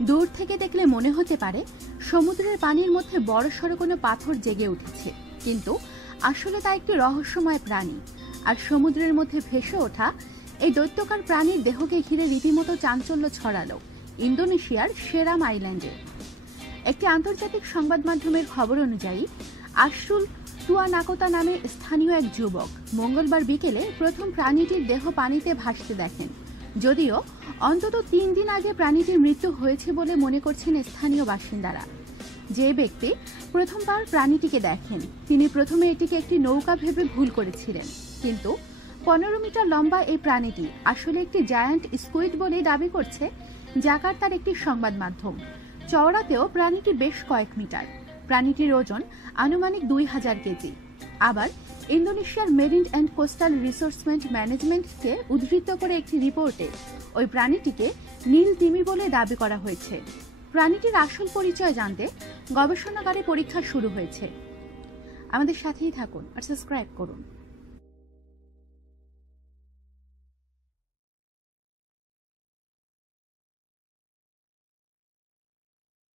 দূর থেকে দেখলে মনে হতে পারে সমুদ্রের পানির মধ্যে বড়সড় কোনো পাথর জেগে উঠেছে। কিন্তু আসলে তা একটি রহস্যময় প্রাণী। আর সমুদ্রের মধ্যে ভেসে ওঠা এই দৈত্যকার প্রাণীর দেহকে ঘিরে রীতিমতো চাঞ্চল্য ছড়ালো ইন্দোনেশিয়ার সেরাম আইল্যান্ডে। একটি আন্তর্জাতিক সংবাদ মাধ্যমের খবর অনুযায়ী আশরুল টুয়ানাকোতা নামে স্থানীয় এক যুবক মঙ্গলবার বিকেলে প্রথম প্রাণীটির দেহ পানিতে ভাসতে দেখেন। যদিও অন্তত তিন দিন আগে প্রাণীটির মৃত্যু হয়েছে বলে মনে করছেন স্থানীয় বাসিন্দারা। যে ব্যক্তি প্রথমবার প্রাণীটিকে দেখেন, তিনি প্রথমে এটিকে একটি নৌকা ভেবে ভুল করেছিলেন। কিন্তু পনেরো মিটার লম্বা এই প্রাণীটি আসলে একটি জায়ান্ট স্কুইড বলেই দাবি করছে জাকার্তার একটি সংবাদ মাধ্যম। চওড়াতেও প্রাণীটি বেশ কয়েক মিটার। প্রাণীটির ওজন আনুমানিক দুই হাজার কেজি। আবার ইন্দোনেশিয়ার মেরিন অ্যান্ড কোস্টাল রিসোর্সমেন্ট ম্যানেজমেন্টকে উদ্ধৃত করে একটি রিপোর্টে ওই প্রাণীটিকে নীল তিমি বলে দাবি করা হয়েছে। প্রাণীটির আসল পরিচয় জানতে গবেষণাগারে পরীক্ষা শুরু হয়েছে। আমাদের সাথেই থাকুন আর সাবস্ক্রাইব করুন।